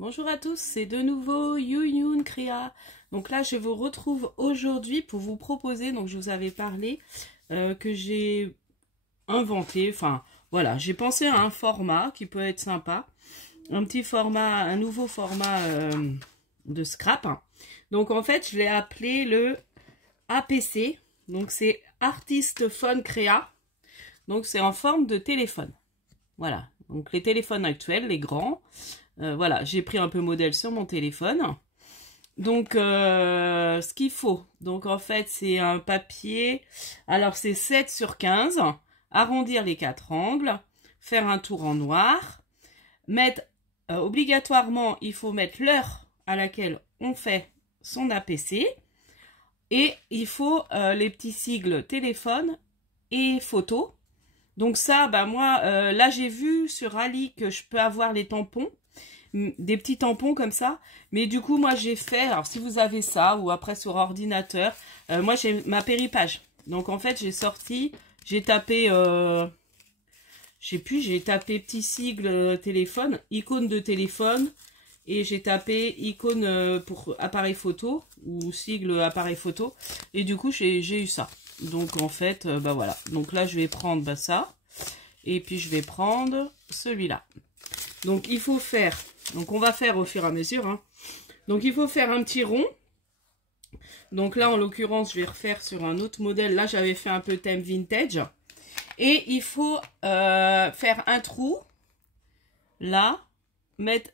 Bonjour à tous, c'est de nouveau Youyun Créa. Donc là, je vous retrouve aujourd'hui pour vous proposer, donc je vous avais parlé que j'ai inventé, enfin voilà, j'ai pensé à un format qui peut être sympa, un petit format, un nouveau format de scrap. Donc en fait, je l'ai appelé le APC, donc c'est Artist Phone Créa, donc c'est en forme de téléphone. Voilà, donc les téléphones actuels, les grands. Voilà, j'ai pris un peu modèle sur mon téléphone. Donc, ce qu'il faut, donc en fait, c'est un papier. Alors, c'est 7 sur 15. Arrondir les 4 angles. Faire un tour en noir. Mettre, obligatoirement, il faut mettre l'heure à laquelle on fait son APC. Et il faut les petits sigles téléphone et photo. Donc ça, bah moi, là, j'ai vu sur Ali que je peux avoir les tampons. Des petits tampons comme ça, mais du coup moi j'ai fait, alors si vous avez ça ou après sur ordinateur, moi j'ai ma péripage, donc en fait j'ai sorti, j'ai tapé j'ai tapé petit sigle téléphone, icône de téléphone, et j'ai tapé icône pour appareil photo ou sigle appareil photo, et du coup j'ai eu ça. Donc en fait bah voilà, donc là je vais prendre ça, et puis je vais prendre celui-là. Donc il faut faire, donc on va faire au fur et à mesure, hein. Donc il faut faire un petit rond. Donc là en l'occurrence je vais refaire sur un autre modèle, là j'avais fait un peu thème vintage. Et il faut faire un trou, là, mettre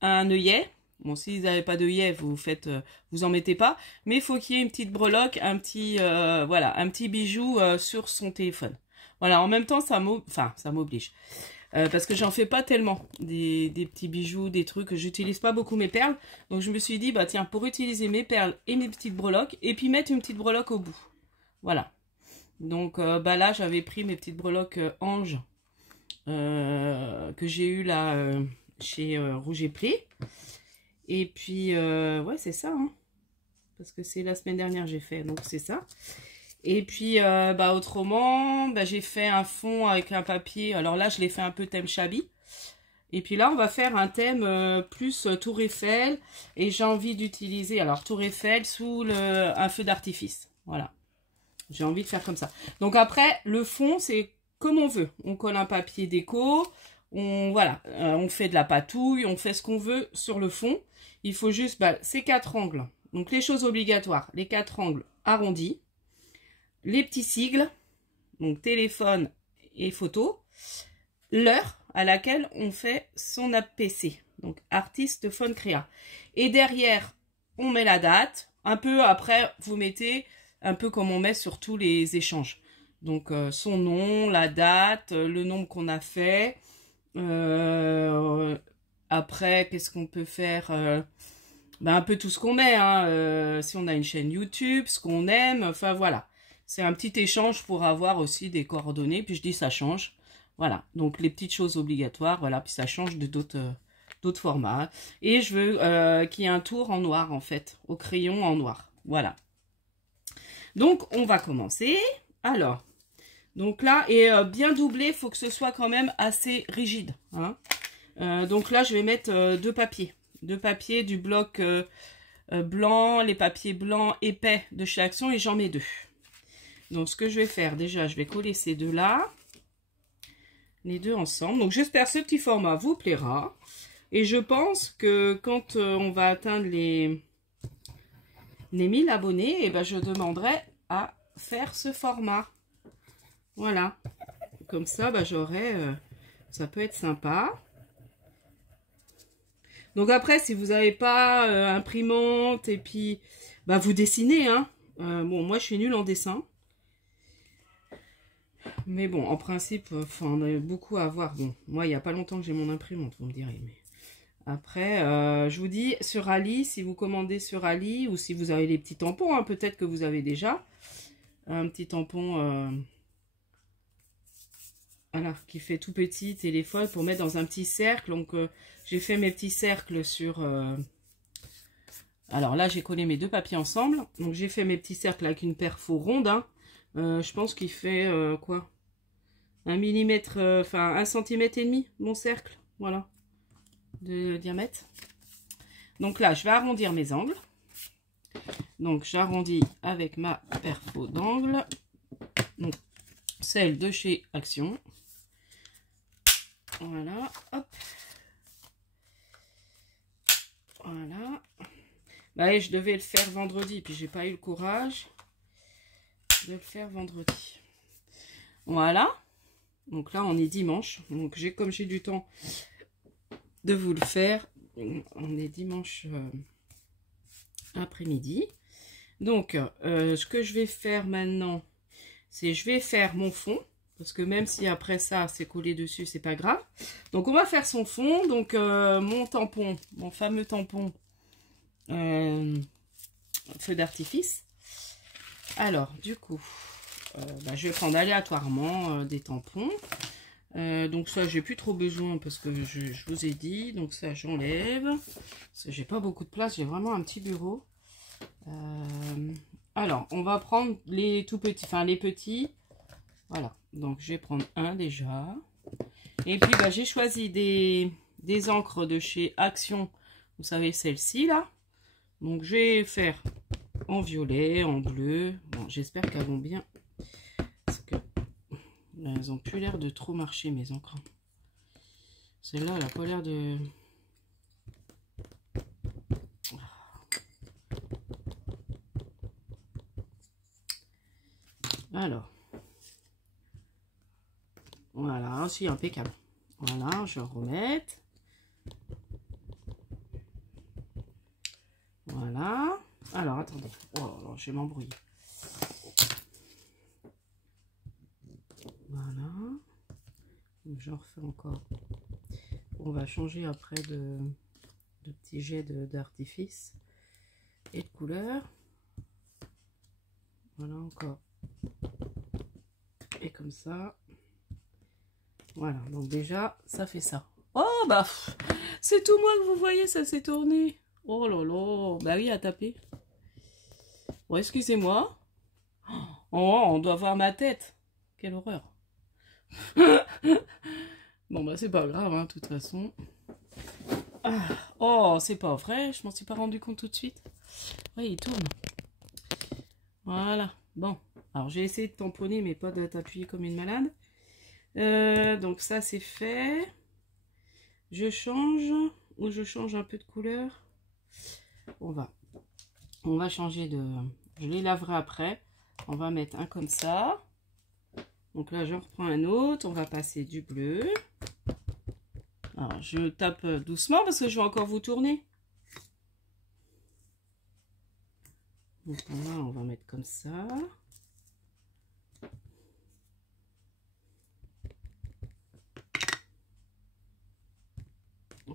un œillet. Bon, si vous n'avez pas d'œillet, vous faites, vous en mettez pas, mais il faut qu'il y ait une petite breloque, un petit, voilà, un petit bijou sur son téléphone. Voilà, en même temps ça m'oblige. Parce que j'en fais pas tellement, des petits bijoux, des trucs, j'utilise pas beaucoup mes perles. Donc je me suis dit, bah tiens, pour utiliser mes perles et mes petites breloques, et puis mettre une petite breloque au bout. Voilà. Donc bah là, j'avais pris mes petites breloques Ange, que j'ai eu là chez Rouge et Play. Et puis, ouais, c'est ça, hein. Parce que c'est la semaine dernière j'ai fait, donc c'est ça. Et puis, bah, autrement, bah, j'ai fait un fond avec un papier. Alors là, je l'ai fait un peu thème Chabi. Et puis là, on va faire un thème plus Tour Eiffel. Et j'ai envie d'utiliser, alors, Tour Eiffel sous un feu d'artifice. Voilà. J'ai envie de faire comme ça. Donc après, le fond, c'est comme on veut. On colle un papier déco. Voilà, on fait de la patouille. On fait ce qu'on veut sur le fond. Il faut juste, bah, ces 4 angles. Donc les choses obligatoires. Les 4 angles arrondis. Les petits sigles, donc téléphone et photo, l'heure à laquelle on fait son APC, donc Artist Phone Créa. Et derrière, on met la date. Un peu après, vous mettez un peu comme on met sur tous les échanges. Donc son nom, la date, le nombre qu'on a fait. Après, qu'est-ce qu'on peut faire ben, un peu tout ce qu'on met, hein. Si on a une chaîne YouTube, ce qu'on aime, enfin voilà. C'est un petit échange pour avoir aussi des coordonnées. Puis je dis ça change. Voilà. Donc les petites choses obligatoires. Voilà. Puis ça change de d'autres formats. Et je veux qu'il y ait un tour en noir en fait. Au crayon en noir. Voilà. Donc on va commencer. Alors. Donc là, et bien doublé. Il faut que ce soit quand même assez rigide. Hein. Donc là, je vais mettre 2 papiers. 2 papiers du bloc blanc. Les papiers blancs épais de chez Action. Et j'en mets 2. Donc, ce que je vais faire, déjà, je vais coller ces deux-là. Les deux ensemble. Donc, j'espère que ce petit format vous plaira. Et je pense que quand on va atteindre les 1000 abonnés, eh ben, je demanderai à faire ce format. Voilà. Comme ça, bah, j'aurai... ça peut être sympa. Donc, après, si vous n'avez pas imprimante et puis... bah, vous dessinez, hein. Bon, moi, je suis nulle en dessin. Mais bon, en principe, on a beaucoup à voir. Bon, moi, il n'y a pas longtemps que j'ai mon imprimante, vous me direz. Mais après, je vous dis, sur Ali, si vous commandez sur Ali, ou si vous avez les petits tampons, hein, peut-être que vous avez déjà un petit tampon, voilà, qui fait tout petit, téléphone, pour mettre dans un petit cercle. Donc, j'ai fait mes petits cercles sur... alors là, j'ai collé mes 2 papiers ensemble. Donc, j'ai fait mes petits cercles avec une perfo ronde, hein. Je pense qu'il fait quoi, 1 millimètre, enfin 1 centimètre et demi, mon cercle, voilà, de diamètre. Donc là, je vais arrondir mes angles. Donc j'arrondis avec ma perfo d'angle. Donc celle de chez Action. Voilà, hop. Voilà. Bah, et je devais le faire vendredi, puis j'ai pas eu le courage de le faire vendredi. Voilà. Donc là, on est dimanche. Donc comme j'ai du temps de vous le faire, on est dimanche après-midi. Donc, ce que je vais faire maintenant, c'est je vais faire mon fond. Parce que même si après ça, c'est collé dessus, c'est pas grave. Donc, on va faire son fond. Donc, mon tampon, mon fameux tampon feu d'artifice. Alors, du coup, je vais prendre aléatoirement des tampons. Donc ça, j'ai plus trop besoin parce que je vous ai dit. Donc ça, j'enlève. Parce que j'ai pas beaucoup de place. J'ai vraiment un petit bureau. Alors, on va prendre les tout petits. Enfin, les petits. Voilà. Donc, je vais prendre un déjà. Et puis, j'ai choisi des encres de chez Action. Vous savez, celle-ci, là. Donc, je vais faire en violet, en bleu. Bon, j'espère qu'elles vont bien. Parce que elles n'ont plus l'air de trop marcher, mes encres. Celle-là, elle n'a pas l'air de... Alors. Voilà, c'est impeccable. Voilà, je vais remettre. Voilà. Alors, attendez. Oh, je vais m'embrouiller. Voilà. Je refais encore. On va changer après de petits jets d'artifice et de couleurs. Voilà, encore. Et comme ça. Voilà, donc déjà, ça fait ça. Oh, c'est tout moi que vous voyez, ça s'est tourné. Oh là là, bah oui, à taper. Bon, excusez-moi. Oh, on doit voir ma tête. Quelle horreur. Bon, c'est pas grave, hein, de toute façon. Ah, oh, c'est pas vrai, je m'en suis pas rendu compte tout de suite. Oui, il tourne. Voilà, bon. Alors, j'ai essayé de tamponner, mais pas de t'appuyer comme une malade. Donc, ça, c'est fait. Je change, ou je change un peu de couleur. On va changer de... Je les laverai après. On va mettre un comme ça. Donc là, je reprends un autre. On va passer du bleu. Alors, je tape doucement parce que je vais encore vous tourner. Donc là, on va mettre comme ça.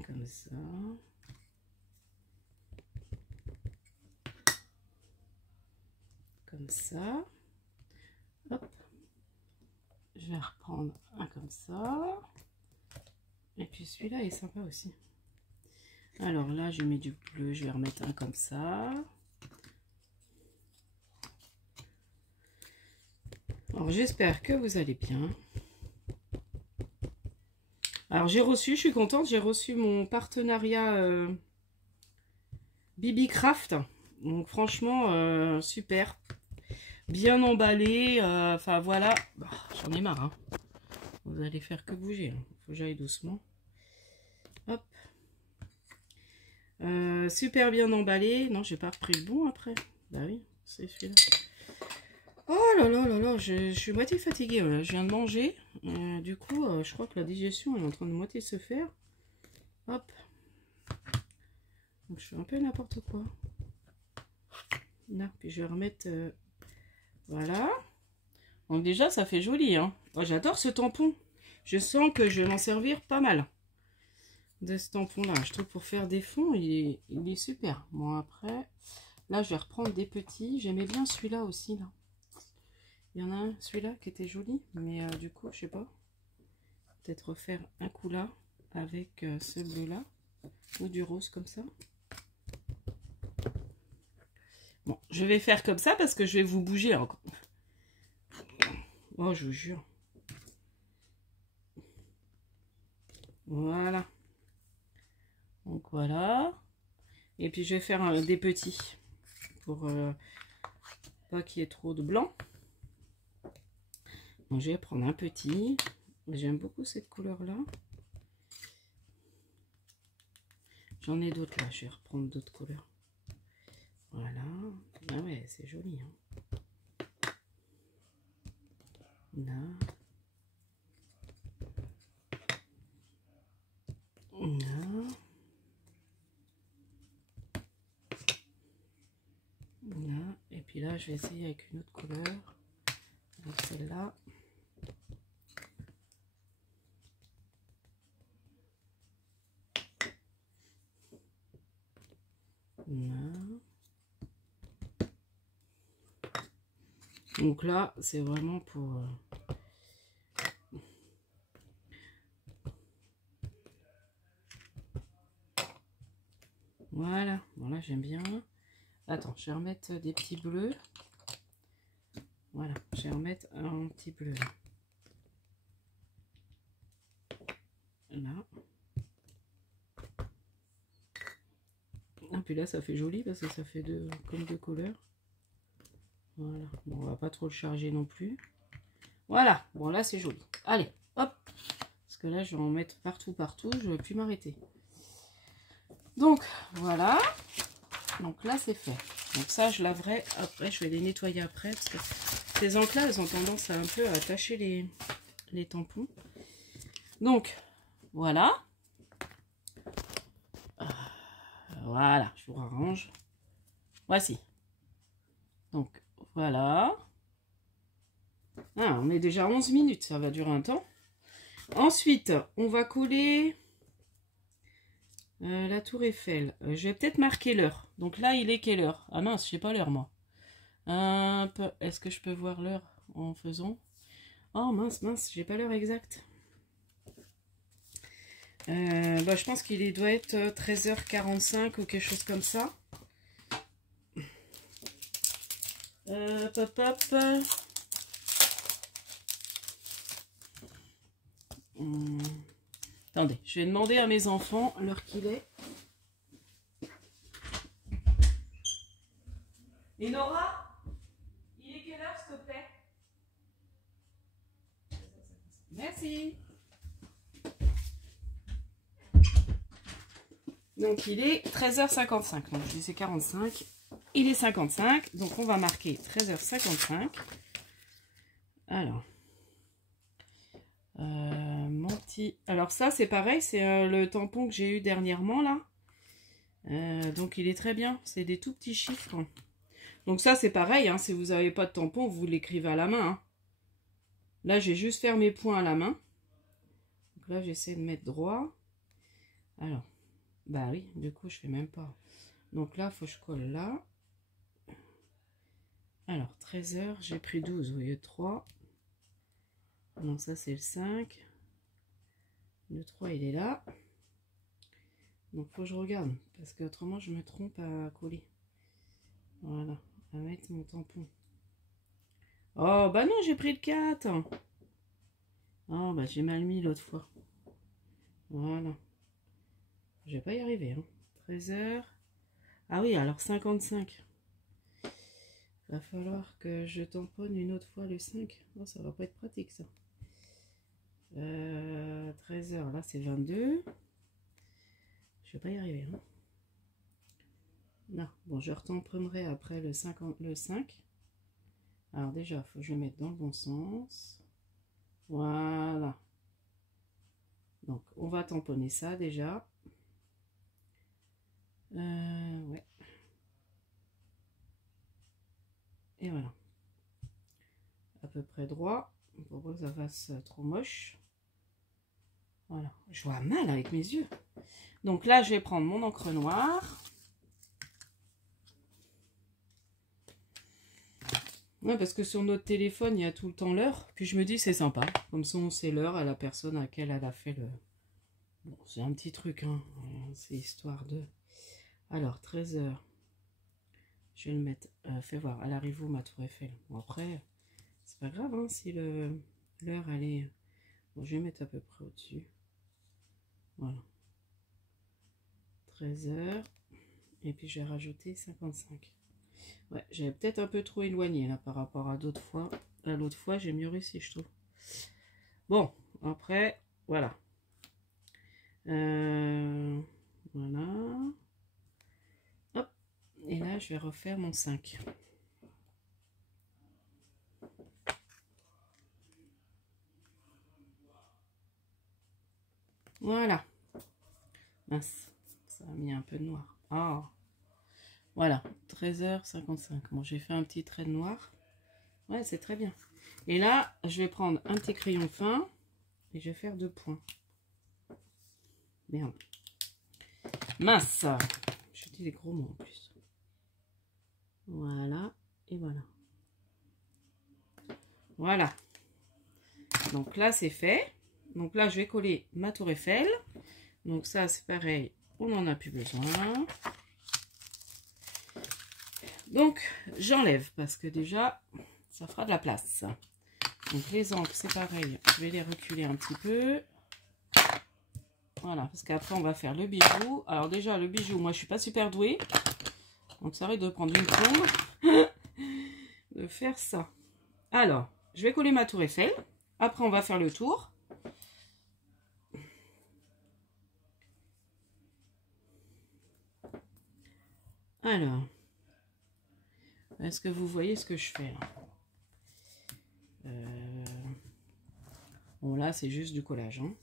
Comme ça. Comme ça. Hop. Je vais reprendre un comme ça. Et puis celui-là est sympa aussi. Alors là, je mets du bleu. Je vais remettre un comme ça. Alors j'espère que vous allez bien. Alors j'ai reçu, je suis contente, j'ai reçu mon partenariat Bibi Craft. Donc franchement, super. Bien emballé. Enfin voilà. J'en ai marre. Hein. Vous allez faire que bouger. Il faut que j'aille doucement. Hop. Super bien emballé. Non, j'ai pas repris le bon après. Bah oui, c'est celui-là. Oh là là là là, je suis moitié fatiguée. Je viens de manger. Du coup, je crois que la digestion est en train de moitié se faire. Hop. Donc, je fais un peu n'importe quoi. Là, puis je vais remettre... voilà. Donc déjà, ça fait joli. Hein. Oh, j'adore ce tampon. Je sens que je vais m'en servir pas mal. De ce tampon-là. Je trouve pour faire des fonds, il est super. Bon, après, là, je vais reprendre des petits. J'aimais bien celui-là aussi, là. Il y en a un, celui-là, qui était joli. Mais du coup, je sais pas. Peut-être refaire un coup là, avec ce bleu-là. Ou du rose, comme ça. Bon, je vais faire comme ça, parce que je vais vous bouger encore. Oh, je vous jure. Voilà. Donc, voilà. Et puis je vais faire des petits pour pas qu'il y ait trop de blanc. Donc je vais prendre un petit. J'aime beaucoup cette couleur là. J'en ai d'autres là, je vais reprendre d'autres couleurs. Voilà. Ah ouais, c'est joli. Hein. Là. Là. Là. Et puis là, je vais essayer avec une autre couleur. Avec celle-là. Donc là, c'est vraiment pour... Voilà, voilà, j'aime bien. Attends, je vais remettre des petits bleus. Voilà, je vais remettre un petit bleu. Là. Ah, puis là, ça fait joli parce que ça fait comme deux couleurs. Voilà, bon, on va pas trop le charger non plus. Voilà, bon là c'est joli. Allez, hop, parce que là je vais en mettre partout, je ne vais plus m'arrêter. Donc voilà, donc là c'est fait. Donc ça je laverai après, je vais les nettoyer après parce que ces encres-là elles ont tendance à un peu à attacher les tampons. Donc voilà, voilà, je vous arrange. Voici. Donc voilà. Ah, on est déjà à 11 minutes, ça va durer un temps. Ensuite, on va coller la tour Eiffel. Je vais peut-être marquer l'heure. Donc là, il est quelle heure? Ah mince, je sais pas l'heure, moi. Est-ce que je peux voir l'heure en faisant? Oh mince, j'ai pas l'heure exacte. Bah, je pense qu'il doit être 13h45 ou quelque chose comme ça. Hop. Attendez, je vais demander à mes enfants l'heure qu'il est. Et Nora, il est quelle heure s'il te plaît? Merci. Donc il est 13h55. Donc je disais 45. Il est 55. Donc on va marquer 13h55. Alors. Alors ça c'est pareil, c'est le tampon que j'ai eu dernièrement là. Donc il est très bien, c'est des tout petits chiffres. Donc ça c'est pareil, hein, si vous n'avez pas de tampon, vous l'écrivez à la main. Hein. Là j'ai juste fait mes points à la main. Donc là j'essaie de mettre droit. Alors, bah oui, du coup je fais même pas. Donc là il faut que je colle là. Alors 13h, j'ai pris 12 au lieu de 3. Non, ça c'est le 5. Le 3 il est là. Donc faut que je regarde, parce que autrement je me trompe à coller. Voilà, à mettre mon tampon. Oh bah non, j'ai pris le 4. Oh bah j'ai mal mis l'autre fois. Voilà. Je vais pas y arriver. Hein. 13h. Ah oui, alors 55. Va falloir que je tamponne une autre fois le 5. Oh, ça va pas être pratique ça. 13h, là c'est 22. Je vais pas y arriver. Hein. Non, bon, je retamponnerai après le 5. Alors déjà, il faut que je le mette dans le bon sens. Voilà. Donc, on va tamponner ça déjà. Ouais. Et voilà. À peu près droit. Pour pas que ça fasse trop moche. Voilà. Je vois mal avec mes yeux. Donc là, je vais prendre mon encre noire. Ouais, parce que sur notre téléphone, il y a tout le temps l'heure. Puis je me dis, c'est sympa. Comme ça, on sait l'heure à la personne à laquelle elle a fait le... Bon, c'est un petit truc, hein. C'est histoire de... Alors, 13h. Je vais le mettre... fais voir, elle arrive où, ma tour Eiffel? Bon, après, c'est pas grave, hein, si l'heure, elle est... Bon, je vais mettre à peu près au-dessus. Voilà. 13h. Et puis, je vais rajouter 55. Ouais, j'avais peut-être un peu trop éloigné, là, par rapport à d'autres fois. À l'autre fois, j'ai mieux réussi, je trouve. Bon, après, voilà. Voilà. Hop. Et là, je vais refaire mon 5. Voilà. Mince, ça a mis un peu de noir. Ah, voilà, 13h55. Bon, j'ai fait un petit trait de noir. Ouais, c'est très bien. Et là, je vais prendre un petit crayon fin et je vais faire 2 points. Merde. Mince. Je dis les gros mots en plus. Voilà, et voilà. Voilà. Donc là, c'est fait. Donc là, je vais coller ma tour Eiffel. Donc ça, c'est pareil, on n'en a plus besoin. Donc, j'enlève parce que déjà, ça fera de la place. Donc les encres, c'est pareil, je vais les reculer un petit peu. Voilà, parce qu'après, on va faire le bijou. Alors déjà, le bijou, moi, je suis pas super douée. Donc ça risque de prendre une plombe de faire ça. Alors, je vais coller ma tour Eiffel. Après, on va faire le tour. Alors, est-ce que vous voyez ce que je fais là? Bon, là, c'est juste du collage. Hein.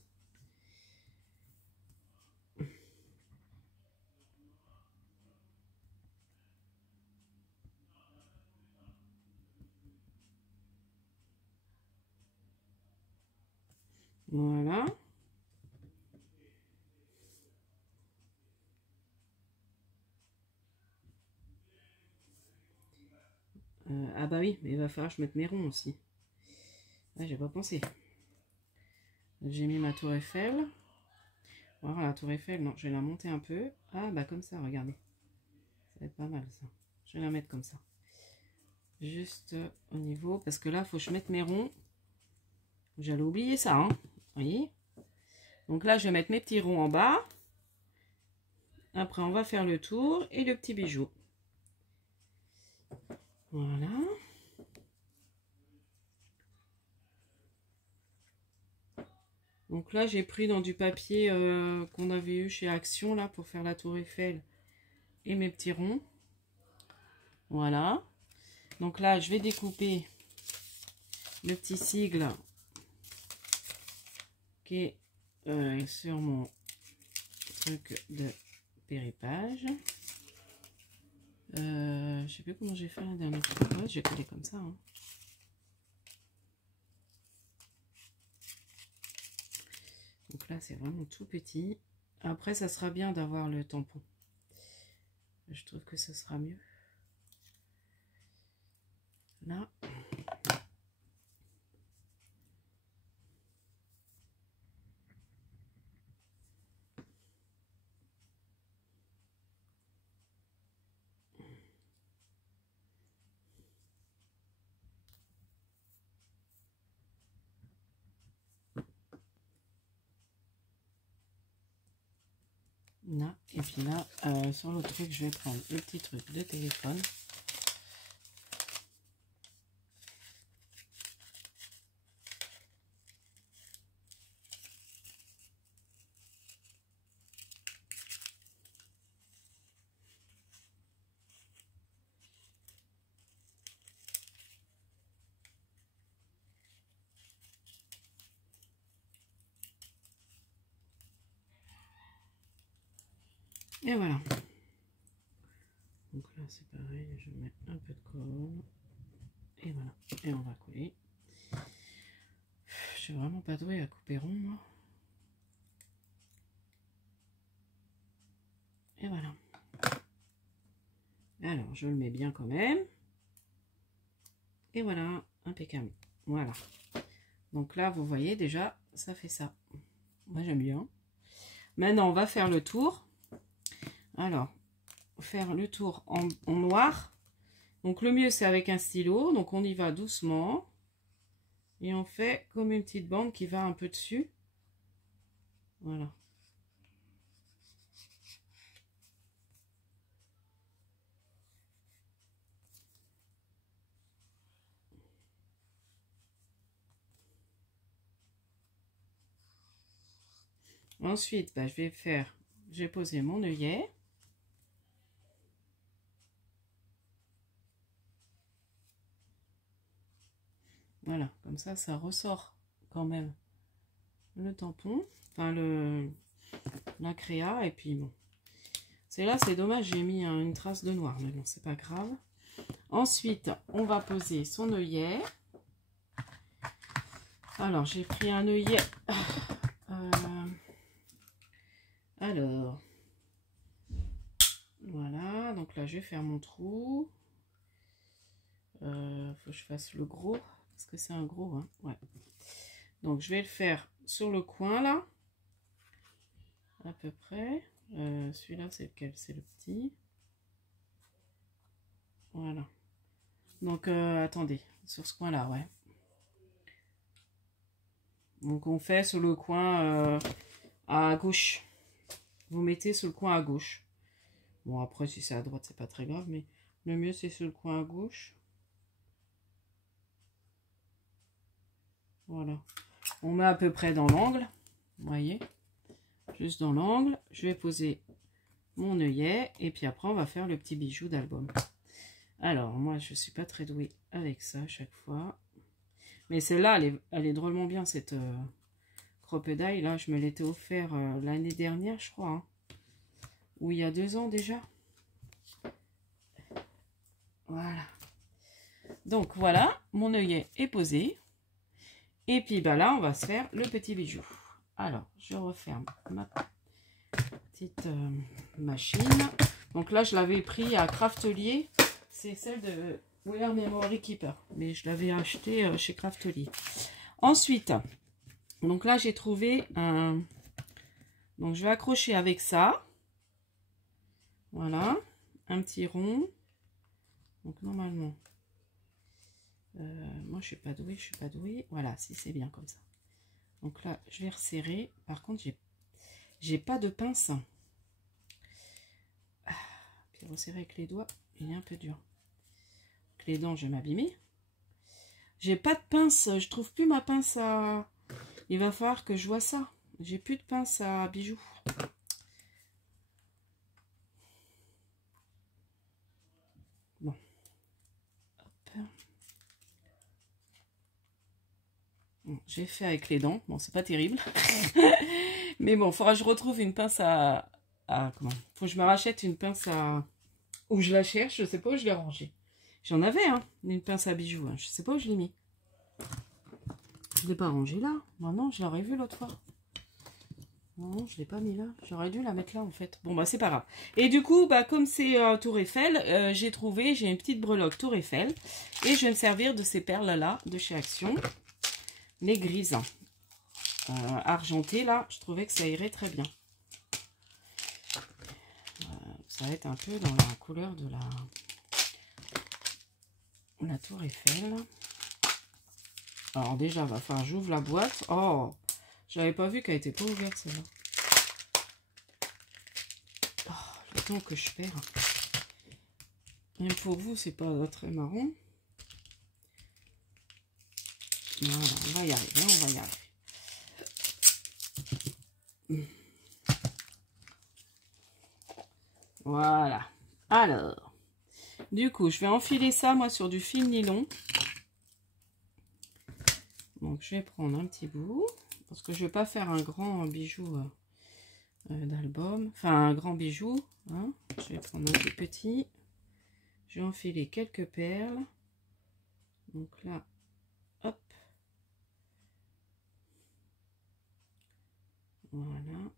Voilà. Ah bah oui, mais il va falloir que je mette mes ronds aussi. Ah, j'ai pas pensé. J'ai mis ma tour Eiffel. Voilà, la tour Eiffel, non, je vais la monter un peu. Ah bah comme ça, regardez. Ça va être pas mal ça. Je vais la mettre comme ça. Juste au niveau, parce que là, il faut que je mette mes ronds. J'allais oublier ça, hein. Vous voyez? Donc là, je vais mettre mes petits ronds en bas. Après, on va faire le tour et le petit bijou. Voilà. Donc là, j'ai pris dans du papier qu'on avait eu chez Action, là, pour faire la tour Eiffel et mes petits ronds. Voilà. Donc là, je vais découper le petit sigle qui est sur mon truc de péripage. Je sais plus comment j'ai fait la dernière fois. Ouais, j'ai collé comme ça. Hein. Donc là, c'est vraiment tout petit. Après, ça sera bien d'avoir le tampon. Je trouve que ce sera mieux. Là. Là. Et puis là, sur l'autre truc, je vais prendre le petit truc de téléphone. Et voilà. Donc là, c'est pareil, je mets un peu de colle. Et voilà. Et on va coller. Je suis vraiment pas douée à couper rond, moi. Et voilà. Alors, je le mets bien quand même. Et voilà, impeccable. Voilà. Donc là, vous voyez déjà, ça fait ça. Moi, j'aime bien. Maintenant, on va faire le tour. Alors, faire le tour en noir. Donc, le mieux, c'est avec un stylo. Donc, on y va doucement. Et on fait comme une petite bande qui va un peu dessus. Voilà. Ensuite, bah, je vais poser mon œillet. Voilà, comme ça ressort quand même le tampon, enfin la créa, et puis bon. C'est dommage, j'ai mis une trace de noir, mais bon, c'est pas grave. Ensuite, on va poser son œillet. Alors, j'ai pris un œillet. Alors, voilà, donc là, je vais faire mon trou. Faut que je fasse le gros, parce que c'est un gros, hein. Ouais. Donc, je vais le faire sur le coin, là. À peu près. Celui-là, c'est lequel? C'est le petit. Voilà. Donc, attendez, sur ce coin-là, ouais. Donc, on fait sur le coin à gauche. Vous mettez sur le coin à gauche. Bon, après, si c'est à droite, c'est pas très grave, mais le mieux, c'est sur le coin à gauche. Voilà. On met à peu près dans l'angle. Vous voyez? Juste dans l'angle. Je vais poser mon œillet. Et puis après, on va faire le petit bijou d'album. Alors, moi, je suis pas très douée avec ça à chaque fois. Mais celle-là, elle est drôlement bien, cette crocodile. Là, je me l'étais offert l'année dernière, je crois. Hein. Ou il y a 2 ans déjà. Voilà. Donc, voilà, mon œillet est posé. Et puis, bah là, on va se faire le petit bijou. Alors, je referme ma petite machine. Donc là, je l'avais pris à Craftelier. C'est celle de Wear Memory Keeper. Mais je l'avais acheté chez Craftelier. Ensuite, donc là, j'ai trouvé un... Donc, je vais accrocher avec ça. Voilà. Un petit rond. Donc, normalement... moi, je suis pas douée. Voilà, si c'est bien comme ça. Donc là, je vais resserrer. Par contre, j'ai pas de pince. Puis resserrer avec les doigts, il est un peu dur. Avec les dents, je vais m'abîmer. J'ai pas de pince. Je trouve plus ma pince à... Il va falloir que je vois ça. J'ai plus de pince à bijoux. Bon. Hop. Bon, j'ai fait avec les dents. Bon, c'est pas terrible. Mais bon, il faudra que je retrouve une pince à comment? Faut que je me rachète une pince à... Où je la cherche, je sais pas où je l'ai rangée. J'en avais, hein, une pince à bijoux. Hein. Je sais pas où je l'ai mis. Je l'ai pas rangée là. Non, je l'aurais vue l'autre fois. Non, je l'ai pas mis là. J'aurais dû la mettre là en fait. Bon, bah c'est pas grave. Et du coup, bah comme c'est Tour Eiffel, j'ai une petite breloque Tour Eiffel. Et je vais me servir de ces perles là, de chez Action. Les grises. Argentées là, je trouvais que ça irait très bien. Ça va être un peu dans la couleur de la Tour Eiffel. Alors déjà, va falloir que j'ouvre la boîte. Oh, j'avais pas vu qu'elle était pas ouverte celle-là. Oh, le temps que je perds. Même pour vous, c'est pas très marrant. Voilà, on va y arriver, on va y arriver. Voilà. Alors, du coup, je vais enfiler ça, moi, sur du fil nylon. Donc, je vais prendre un petit bout. Parce que je vais pas faire un grand bijou d'album. Enfin, un grand bijou. Hein. Je vais prendre un petit. Je vais enfiler quelques perles. Donc là, hop. Voilà.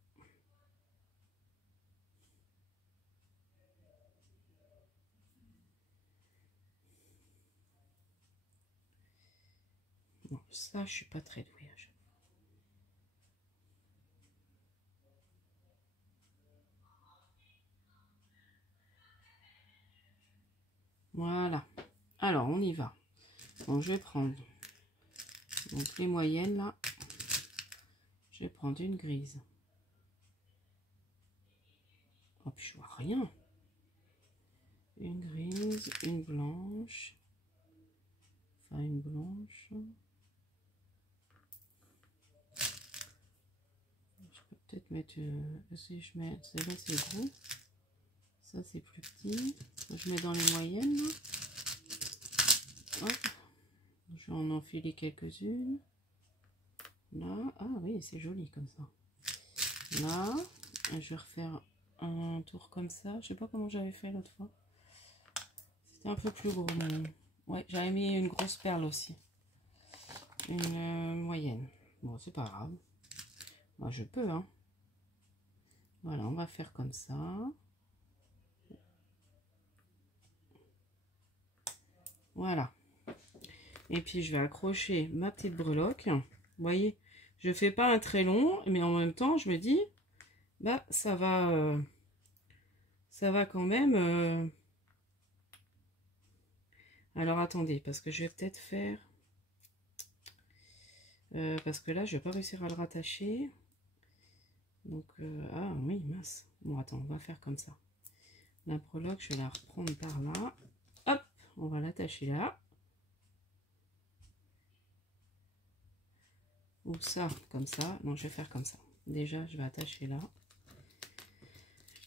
Bon, ça, je suis pas très douée. Voilà. Alors, on y va. Bon, je vais prendre donc les moyennes là. Je vais prendre une grise. Oh, puis je vois rien. Une grise, une blanche. Enfin, une blanche. Je peux peut-être mettre... si je mets... Celle-là, c'est gros. Ça, c'est plus petit. Je mets dans les moyennes. Là. Hop. Je vais en enfiler quelques-unes. Là. Ah oui, c'est joli comme ça. Là. Je vais refaire un tour comme ça. Je sais pas comment j'avais fait l'autre fois. C'était un peu plus gros. Mais... ouais, j'avais mis une grosse perle aussi. Une moyenne. Bon, c'est pas grave. Moi, je peux, hein. Voilà, on va faire comme ça. Voilà. Et puis, je vais accrocher ma petite breloque. Vous voyez, je fais pas un très long, mais en même temps, je me dis, bah, ça va quand même... Alors, attendez, parce que je vais peut-être faire... parce que là, je vais pas réussir à le rattacher. Donc, ah oui, mince. Bon, attends, on va faire comme ça. La breloque, je vais la reprendre par là. Hop, on va l'attacher là. Ou ça, comme ça. Non, je vais faire comme ça. Déjà, je vais attacher là.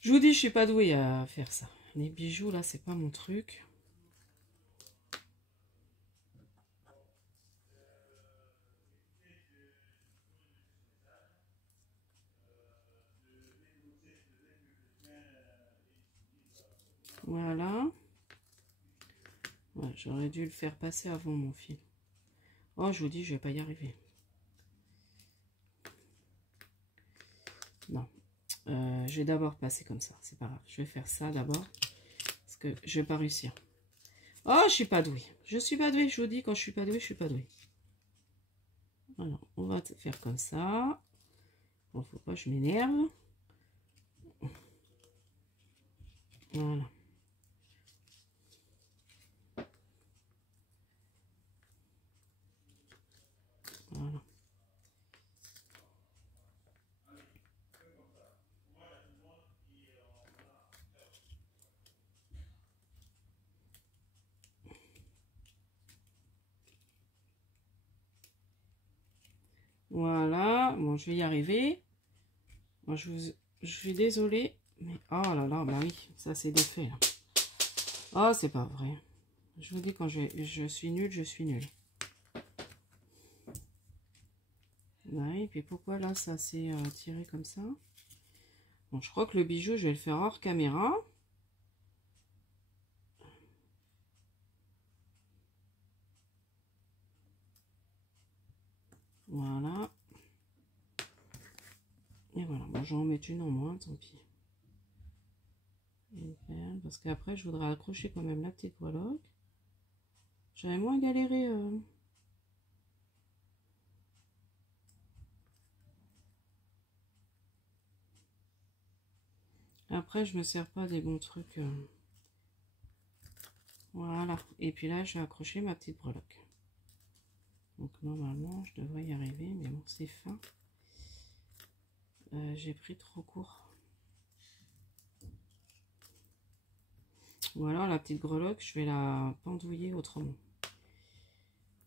Je vous dis, je suis pas douée à faire ça. Les bijoux, là, c'est pas mon truc. Voilà. Ouais, j'aurais dû le faire passer avant mon fil. Oh, je vous dis, je vais pas y arriver. Non. Je vais d'abord passer comme ça. C'est pas grave. Je vais faire ça d'abord. Parce que je vais pas réussir. Oh, je suis pas douée. Je suis pas douée. Je vous dis, quand je suis pas douée, je suis pas douée. Voilà. On va faire comme ça. Bon, faut pas que je m'énerve. Voilà. Voilà. Voilà. Bon, je vais y arriver. Moi, je suis désolée. Mais oh là là, bah oui, ça c'est défait là. Oh, c'est pas vrai. Je vous dis, quand je suis nulle, je suis nulle. Ouais, et puis pourquoi là, ça s'est tiré comme ça? Bon, je crois que le bijou, je vais le faire hors caméra. Voilà. Et voilà, bon, j'en mets une en moins, tant pis. Une perle, parce qu'après, je voudrais accrocher quand même la petite breloque. J'aurais moins galéré. Après, je me sers pas des bons trucs. Voilà. Et puis là, je vais accrocher ma petite breloque. Donc normalement, je devrais y arriver, mais bon, c'est fin. J'ai pris trop court. Ou alors la petite breloque, je vais la pendouiller autrement.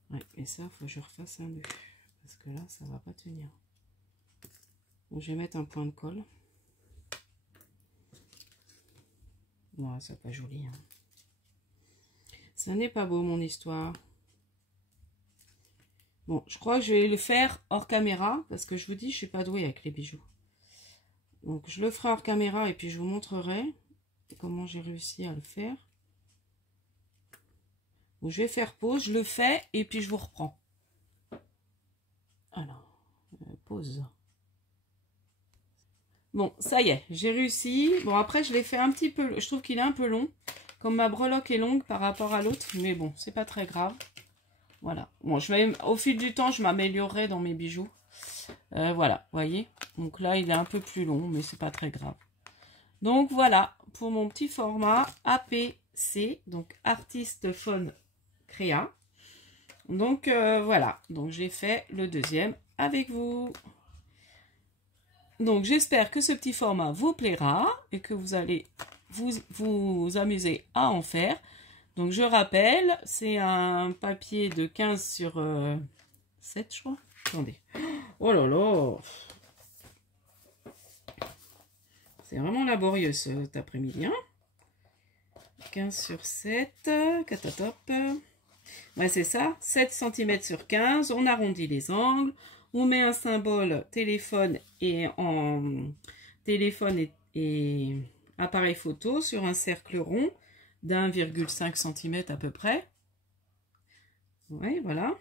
Ouais, et ça, il faut que je refasse un nœud. Parce que là, ça va pas tenir. Donc je vais mettre un point de colle. Ouais, c'est pas joli. Hein. Ça n'est pas beau, mon histoire. Bon, je crois que je vais le faire hors caméra. Parce que je vous dis, je suis pas douée avec les bijoux. Donc je le ferai hors caméra et puis je vous montrerai comment j'ai réussi à le faire. Donc, je vais faire pause, je le fais et puis je vous reprends. Alors, pause. Bon, ça y est, j'ai réussi. Bon, après, je l'ai fait un petit peu... Je trouve qu'il est un peu long. Comme ma breloque est longue par rapport à l'autre. Mais bon, c'est pas très grave. Voilà. Bon, au fil du temps, je m'améliorerai dans mes bijoux. Voilà, vous voyez. Donc là, il est un peu plus long, mais c'est pas très grave. Donc voilà, pour mon petit format APC, donc Artist Phone Créa. Donc voilà, donc j'ai fait le deuxième avec vous. Donc j'espère que ce petit format vous plaira et que vous allez vous amuser à en faire. Donc je rappelle, c'est un papier de 15 sur 7 je crois. Attendez. Oh là là. C'est vraiment laborieux cet après-midi. Hein. 15 sur 7. Catatop. Ouais, c'est ça. 7 cm sur 15. On arrondit les angles. On met un symbole téléphone et appareil photo sur un cercle rond d'1,5 cm à peu près. Oui, voilà.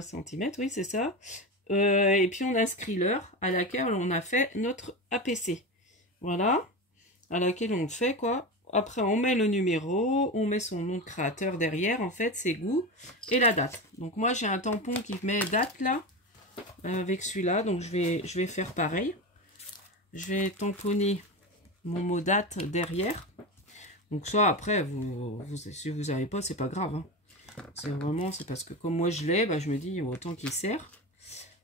Centimètre, oui, c'est ça. Et puis on inscrit l'heure à laquelle on a fait notre APC. Voilà. À laquelle on fait quoi. Après, on met le numéro, on met son nom de créateur derrière, en fait, ses goûts, et la date. Donc moi, j'ai un tampon qui met date là, avec celui-là, donc je vais faire pareil. Je vais tamponner mon mot date derrière. Donc ça, après, si vous n'avez pas, c'est pas grave. Hein. C'est parce que comme moi je l'ai, bah, je me dis autant qu'il sert.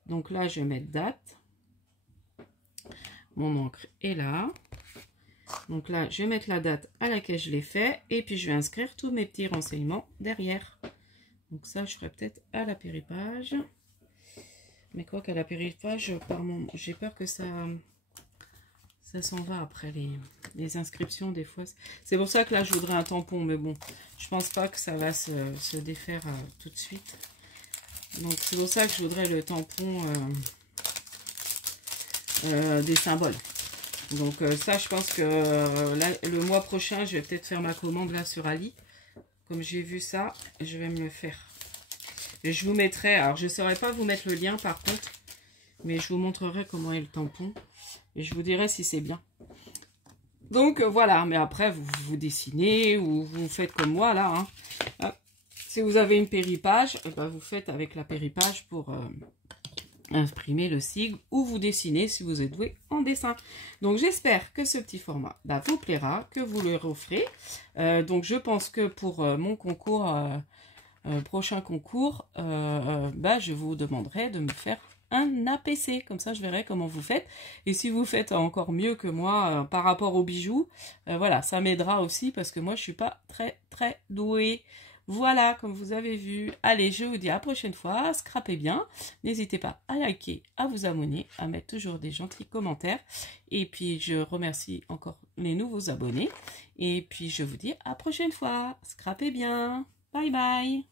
Donc là, je vais mettre date. Mon encre est là. Donc là, je vais mettre la date à laquelle je l'ai fait. Et puis, je vais inscrire tous mes petits renseignements derrière. Donc ça, je ferai peut-être à la péripage. Mais quoi qu'à la péripage, j'ai peur que ça s'en va après les inscriptions des fois. C'est pour ça que là, je voudrais un tampon. Mais bon, je pense pas que ça va se défaire tout de suite. Donc, c'est pour ça que je voudrais le tampon des symboles. Donc ça, je pense que là, le mois prochain, je vais peut-être faire ma commande là sur Ali. Comme j'ai vu ça, je vais me le faire. Et je vous mettrai, alors je ne saurais pas vous mettre le lien par contre, mais je vous montrerai comment est le tampon. Et je vous dirai si c'est bien. Donc voilà, mais après, vous dessinez ou vous faites comme moi là. Hein. Hop. Si vous avez une péripage, eh ben, vous faites avec la péripage pour... imprimer le sigle ou vous dessinez si vous êtes doué en dessin. Donc j'espère que ce petit format vous plaira, que vous le referez. Donc je pense que pour mon concours, prochain concours, je vous demanderai de me faire un APC. Comme ça je verrai comment vous faites. Et si vous faites encore mieux que moi par rapport aux bijoux, voilà, ça m'aidera aussi parce que moi je suis pas très douée. Voilà, comme vous avez vu. Allez, je vous dis à la prochaine fois. Scrapez bien. N'hésitez pas à liker, à vous abonner, à mettre toujours des gentils commentaires. Et puis, je remercie encore les nouveaux abonnés. Et puis, je vous dis à la prochaine fois. Scrapez bien. Bye bye.